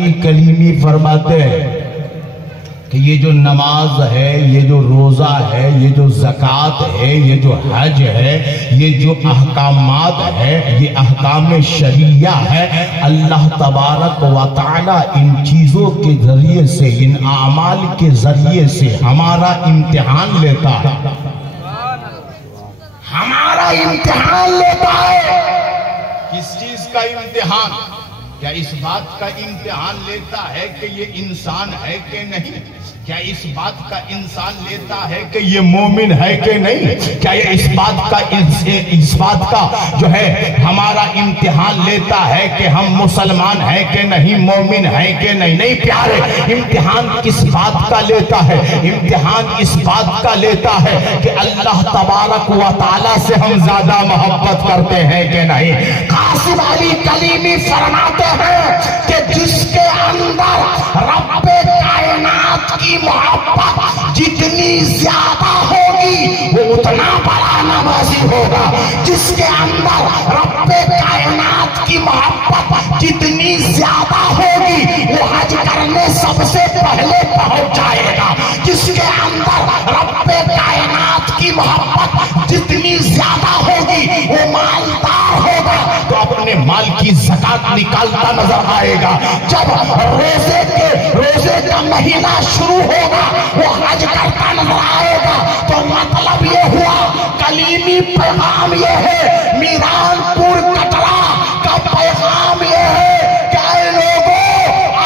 अली कलीमी फरमाते हैं कि ये जो नमाज है, ये जो रोज़ा है, ये जो ज़कात है, ये जो हज है, ये जो अहकामात है, ये अहकाम शरिया है, अल्लाह तबारक व तआला इन चीज़ों के ज़रिए से, इन आमाल के ज़रिए से हमारा इम्तिहान लेता है। हमारा इम्तिहान लेता है। किस चीज़ का इम्तिहान? क्या इस बात का इम्तिहान लेता है कि ये इंसान है कि नहीं? क्या इस बात का इंसान लेता है कि ये मोमिन है कि नहीं? क्या ये इस बात का जो है हमारा इम्तिहान लेता है कि हम मुसलमान हैं कि नहीं, मोमिन है कि नहीं? नहीं प्यारे, इम्तिहान किस बात का लेता है? इम्तिहान इस बात का लेता है कि अल्लाह तबारक व तआला से हम ज्यादा मोहब्बत करते हैं कि नहीं। कासिम अली कलीमी फरमाते हैं कि जिसके अंदर रब्बे कायनात की मोहब्बत जितनी ज्यादा होगी वो उतना बड़ा नमाजी होगा। जिसके अंदर रब्बे कायनात की मोहब्बत जितनी ज्यादा होगी वो हज करने सबसे पहले पहुंच जाएगा। जिसके अंदर रब्बे कायनात की मोहब्बत जितनी ज्यादा होगी वो मालदार होगा तो अपने माल की ज़कात निकालता नजर आएगा। जब रोजे का महीना शुरू होगा वो हज करता नजर आएगा। तो मतलब ये हुआ, कलीमी पैगाम ये है, मीरानपुर कटरा का पैगाम ये है कि लोगों,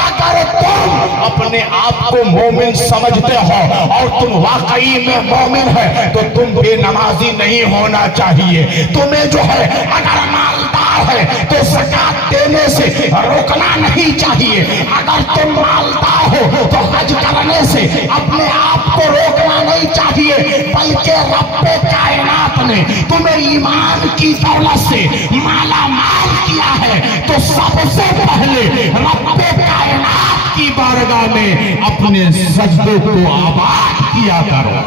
अगर तुम अपने आप को मोमिन समझते हो और तुम वाकई में मोमिन है तो तुम बेनमाजी नहीं होना चाहिए। तुम्हें जो है अगर मालदार है तो ज़कात देने से रोकना नहीं चाहिए। अगर तुम मालदार हो तो हज करने से अपने आप को रोकना नहीं चाहिए, बल्कि रब्बे कायनात ने तुम्हें ईमान की दौलत से माला माल किया है तो सबसे पहले रब्बे कायनात की बारगाह में अपने सजदे को आबाद किया करो।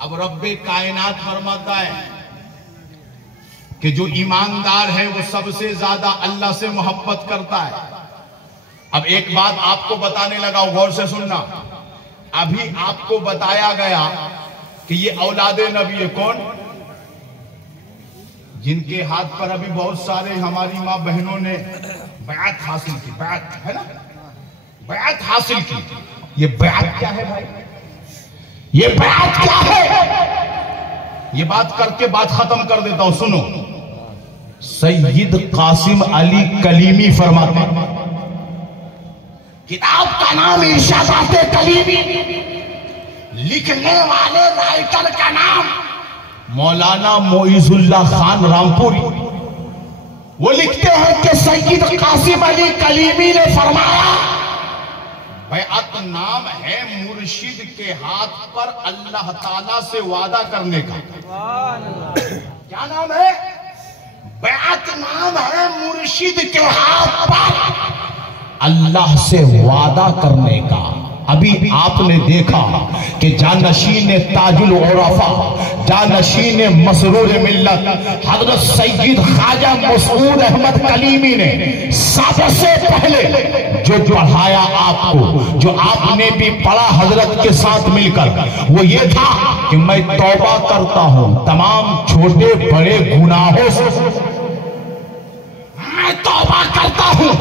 अब रब्बे कायनात फरमाता है कि जो ईमानदार है वो सबसे ज्यादा अल्लाह से मोहब्बत करता है। अब एक बात आपको बताने लगा, गौर से सुनना। अभी आपको बताया गया कि ये औलादे नबी है कौन? जिनके हाथ पर अभी बहुत सारे हमारी माँ बहनों ने बैत हासिल की, बैत है ना, बैत हासिल की। ये बैत क्या है भाई? ये बैत क्या है? ये बात करके बात खत्म कर देता हूं, सुनो। सैयद कासिम अली कलीमी फरमाते हैं, किताब का नाम इरशादाते कलीमी, लिखने वाले राइटर का नाम मौलाना मोइजुल्लाह खान रामपुरी। वो लिखते हैं कि सैयद कासिम अली कलीमी ने फरमाया, बैअत नाम है मुर्शिद के हाथ पर अल्लाह ताला से वादा करने का। क्या नाम है? बैअत नाम है मुर्शिद के हाथ पर अल्लाह से वादा करने का। अभी आपने देखा कि जानशीन ताजुल उरफा, जानशीन मसरूर मिल्लत हजरत सैयद ख्वाजा मसूद अहमद कलीमी ने सबसे पहले जो पढ़ाया आपको, जो आपने भी पढ़ा हजरत के साथ मिलकर, वो ये था कि मैं तौबा करता हूं तमाम छोटे बड़े गुनाहों से। मैं तौबा करता हूं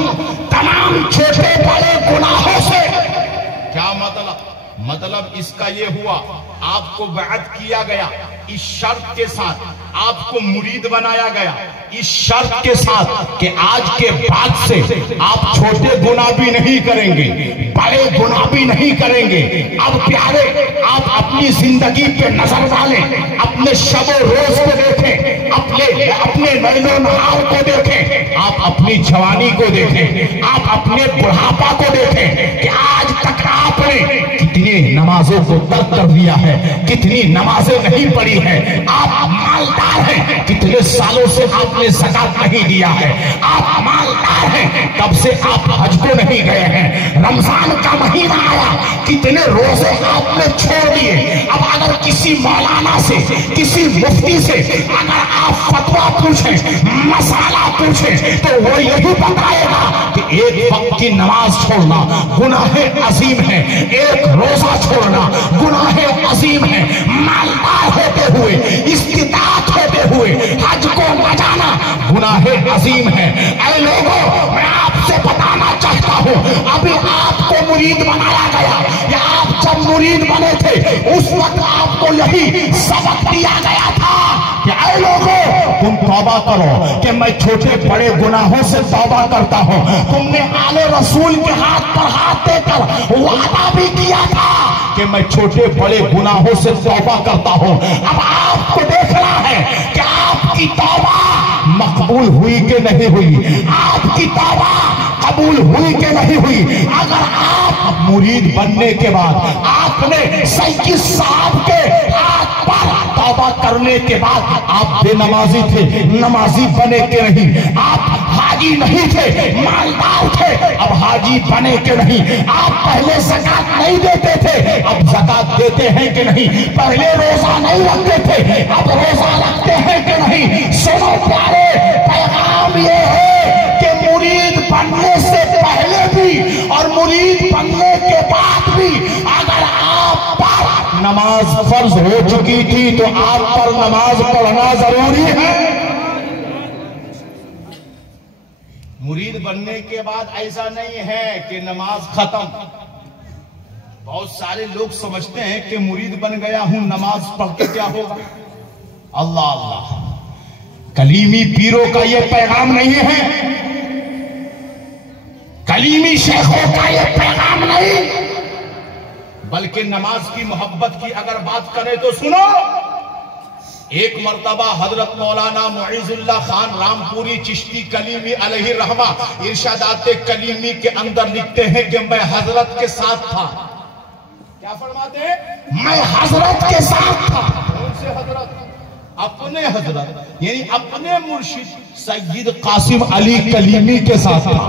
तमाम छोटे बड़े गुनाहों से। क्या मतलब? मतलब इसका ये हुआ, आपको बैअत किया गया इस शर्त के साथ, आपको मुरीद बनाया गया इस शर्त के साथ कि आज के बाद से आप छोटे गुनाह भी नहीं करेंगे, बड़े गुनाह भी नहीं करेंगे। अब प्यारे, आप अपनी जिंदगी पे नजर डालें, अपने शब रोज को देखें, अपने नैनो नहार को देखें, आप अपनी जवानी को देखें, आप अपने बुढ़ापा को देखें कि आज तक आपने कितनी नमाजों को तर्क कर दिया है, कितनी नमाजें नहीं पढ़ी है। आप मालदार हैं, कितने सालों से आपने ज़कात नहीं दिया है। आप मालदार हैं, तब से आप हज को नहीं गए हैं। रमजान का महीना आया, कितने रोजे आपने छोड़ दिए। अब अगर किसी मौलाना से, किसी मुफ्ती से अगर आप फतवा पूछें, मसाला पूछें, तो वो यही बताएगा कि एक वक्त की नमाज छोड़ना गुनाह अजीम है, एक रोजा छोड़ना गुनाह अजीम है, मालदार होते हुए, इस्तिताअत होते हुए हज को न जाना गुनाह अजीम है। ऐ लोगों, मैं आपसे बताना चाहता हूं, अभी आपको मुरीद बनाया गया, या आप जब मुरीद बने थे उस वक्त आपको यही सबक दिया गया था कि ऐ लोगों, तुम तौबा करो कि मैं छोटे बड़े गुनाहों से तौबा करता हूं। तुमने आले रसूल के हाथ पर हाथ देकर वादा भी किया था कि मैं छोटे बड़े गुनाहों से तौबा करता हूं। अब आपको देखना है कि आपकी तौबा मकबूल हुई कि नहीं हुई, आपकी तौबा कबूल हुई कि नहीं हुई। अगर आप मुरीद बनने के बाद आपने सैयद साहब के हाथ पर तौबा करने के बाद आप बेनमाजी थे, नमाजी बने के नहीं, आप हाजी नहीं थे, मालदार थे, अब हाजी बने के नहीं, आप पहले ज़कात नहीं देते थे, अब ज़कात देते हैं कि नहीं, पहले रोजा नहीं रखते थे, अब रोजा रखते हैं कि नहीं। सुनो प्यारे, पैगाम ये है कि मुरीद बनने से पहले भी और मुरीद बनने के बाद भी अगर आप पर नमाज फर्ज हो चुकी थी तो आप पर नमाज पढ़ना जरूरी है। मुरीद बनने के बाद ऐसा नहीं है कि नमाज खत्म। बहुत सारे लोग समझते हैं कि मुरीद बन गया हूं, नमाज पढ़ के क्या होगा। अल्लाह अल्लाह, कलीमी पीरों का यह पैगाम नहीं है, कलीमी शेखों का यह पैगाम नहीं, बल्कि नमाज की मोहब्बत की अगर बात करें तो सुनो। एक मर्तबा हजरत मौलाना मुइजुल्लाह खान रामपुरी चिश्ती कलीमी अलैहि रहमा इरशादात कलीमी के अंदर लिखते हैं कि मैं हजरत के साथ था। क्या फरमाते हैं? मैं हजरत के साथ था। कौन से हजरत? अपने हजरत, यानी अपने मुर्शिद सैयद कासिम अली कलीमी के साथ था।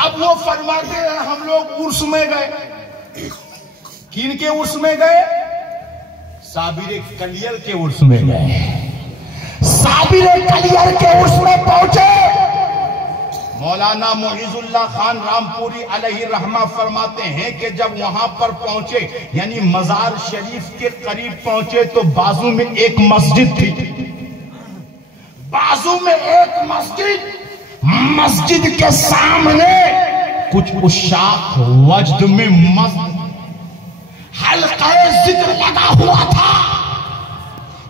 अब वो फरमाते हैं हम लोग उर्स में गए। किन के उर्स में गए? साबिर कलियर के उर्स में गए। साबिर कलियर के उर्स में पहुंचे। मौलाना मुइजुल्लाह खान रामपुरी अलैहि रहमा फरमाते हैं कि जब वहां पर पहुंचे, यानी मजार शरीफ के करीब पहुंचे, तो बाजू में एक मस्जिद थी। बाजू में एक मस्जिद, मस्जिद के सामने कुछ उशाक वज्द में मस्त हल्का जिक्र लगा हुआ था।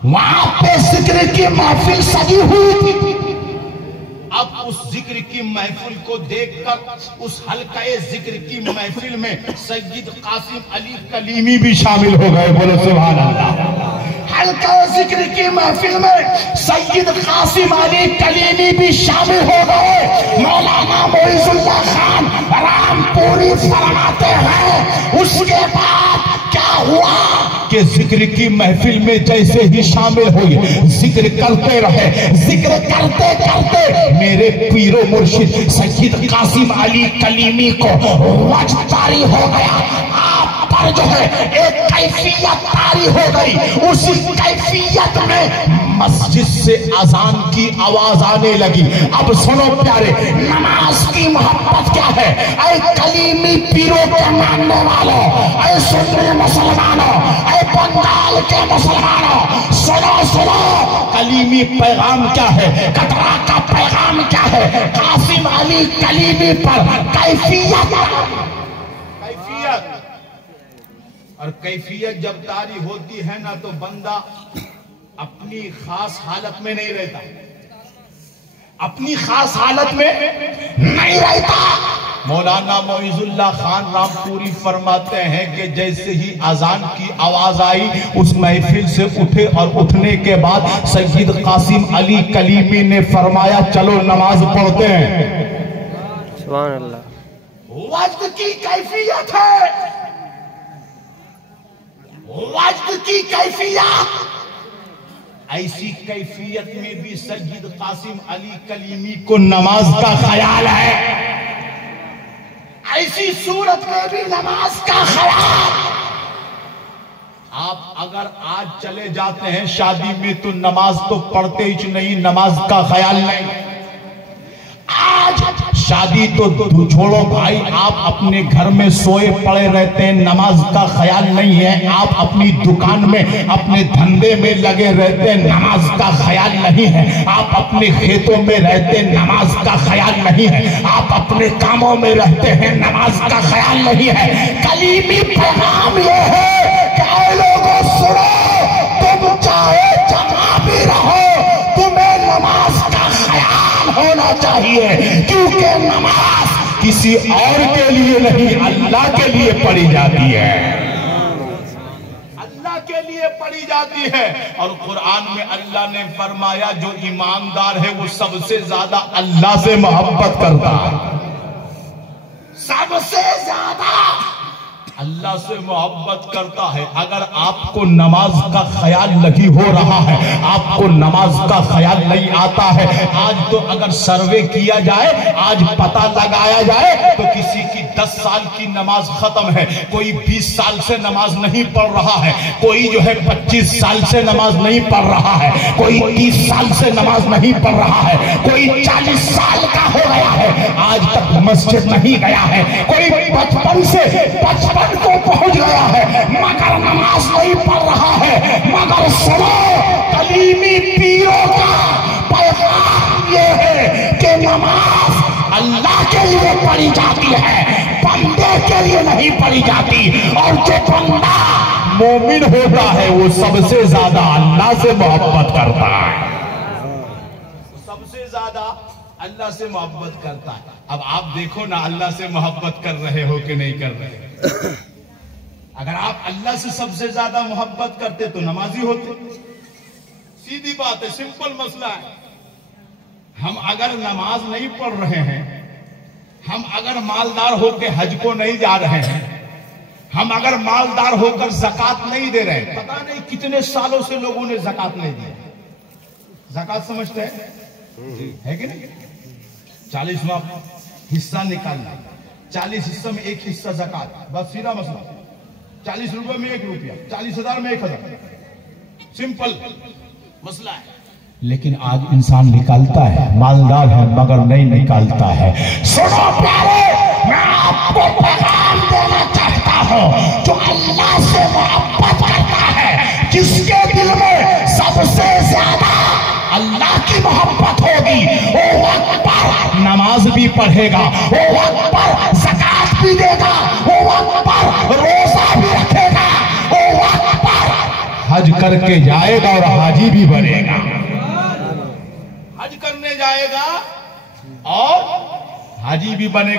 वहां पे जिक्र की महफिल सजी हुई थी। अब उस जिक्र की महफिल को देखकर उस हल्के जिक्र की महफिल में सैयद कासिम अली कलीमी भी शामिल हो गए। बोलो सुभान अल्लाह। हल्के जिक्र की महफिल में सैयद कासिम अली कलीमी भी शामिल हो गए। मौलाना मुइजुल्लाह खान रामपुरी फरमाते हैं, उसके बाद क्या हुआ कि जिक्र की महफिल में जैसे ही शामिल हुए, जिक्र करते रहे, जिक्र करते करते मेरे पीरो मुर्शिद सैयद कासिम अली कलीमी को वज्द तारी हो गया। आप पर जो है एक कैफियत तारी हो गई। उसी कैफियत में मस्जिद से अजान की आवाज आने लगी। अब सुनो प्यारे, नमाज की मोहब्बत क्या है? ऐ कलीमी पीरों के मानने वालों, ऐ सुन्नी मुसलमानों, ऐ बंगाल के मुसलमानों, सुनो सुनो, कलीमी पैगाम क्या है, कतरा का पैगाम क्या है। कासिम अली कलीमी पर कैफियत, और कैफियत जब तारी होती है ना, तो बंदा अपनी खास हालत में नहीं रहता, अपनी खास हालत में नहीं रहता। मौलाना मुइजुल्लाह खान रामपुरी फरमाते हैं कि जैसे ही अजान की आवाज आई, उस महफिल से उठे और उठने के बाद सैयद कासिम अली कलीमी ने फरमाया, चलो नमाज पढ़ते हैं। सुभान अल्लाह। वज्द की कैफियत है, वज्द की कैफियत। ऐसी कैफियत में भी सैयद कासिम अली कलीमी को नमाज का ख्याल है। ऐसी सूरत में भी नमाज का ख्याल। आप अगर आज चले जाते हैं शादी में तो नमाज तो पढ़ते ही नहीं, नमाज का ख्याल नहीं। आज शादी तो छोड़ो भाई, आप अपने घर में सोए पड़े रहते हैं, नमाज का ख्याल नहीं है। आप अपनी दुकान में अपने धंधे में लगे रहते हैं, नमाज का ख्याल नहीं है। आप अपने खेतों में रहते हैं, नमाज का ख्याल नहीं है। आप अपने कामों में रहते हैं, नमाज का ख्याल नहीं है। कलीमी पैगाम ये है कि लोगों सुनो, तुम चाहे जहाँ भी रहो, तुम्हें नमाज का ख्याल होना चाहिए, क्योंकि नमाज किसी और के लिए नहीं, अल्लाह के लिए पढ़ी जाती है, अल्लाह के लिए पढ़ी जाती है। और कुरान में अल्लाह ने फरमाया जो ईमानदार है वो सबसे ज्यादा अल्लाह से मोहब्बत करता है, सबसे ज्यादा अल्लाह से मोहब्बत करता है। अगर आपको नमाज का ख्याल नहीं हो रहा है, आपको नमाज का ख्याल नहीं आता है, आज तो अगर सर्वे किया जाए, आज पता लगाया जाए तो किसी की 10 साल की नमाज खत्म है, कोई 20 साल से नमाज नहीं पढ़ रहा है, कोई जो है 25 साल से नमाज नहीं पढ़ रहा है, कोई 30 साल से नमाज नहीं पढ़ रहा है, कोई 40 साल का हो गया है, आज तक मस्जिद नहीं गया है, कोई 55 को पहुंच गया है मगर नमाज नहीं पढ़ रहा है। मगर सुनो, कलीमी पीरों का पैगाम ये है कि नमाज अल्लाह के लिए पढ़ी जाती है, बंदे के लिए नहीं पढ़ी जाती। और जो बंदा मोमिन होता है वो सबसे ज्यादा अल्लाह से मोहब्बत करता है, सबसे ज्यादा अल्लाह से मोहब्बत करता है। अब आप देखो ना, अल्लाह से मोहब्बत कर रहे हो कि नहीं कर रहे? अगर आप अल्लाह से सबसे ज्यादा मोहब्बत करते तो नमाजी होते। सीधी बात है, सिंपल मसला है। हम अगर नमाज नहीं पढ़ रहे हैं, हम अगर मालदार होकर हज को नहीं जा रहे हैं, हम अगर मालदार होकर ज़कात नहीं दे रहे हैं, पता नहीं कितने सालों से लोगों ने ज़कात नहीं दी। ज़कात समझते हैं है कि नहीं? 40वां हिस्सा निकालना, 40 हिस्से में एक हिस्सा ज़कात, बस सीधा मसला। 40 रुपए में 1 रुपया, 40,000 में 1,000, सिंपल मसला है। लेकिन आज इंसान निकालता है, मालदार है मगर नहीं निकालता है। सुनो प्यारे, मैं आपको पैगाम देना चाहता हूँ, जो अल्लाह से मोहब्बत करता है, जिसके दिल में सबसे ज्यादा अल्लाह की मोहब्बत होगी, वो वक्त पर नमाज भी पढ़ेगा, वो वक्त पर ज़कात भी देगा, वो वक्त पर रोजा भी रखेगा, वो वक्त पर हज करके जाएगा और हाजी भी बनेगा। हज करने जाएगा और हाजी भी बनेगा।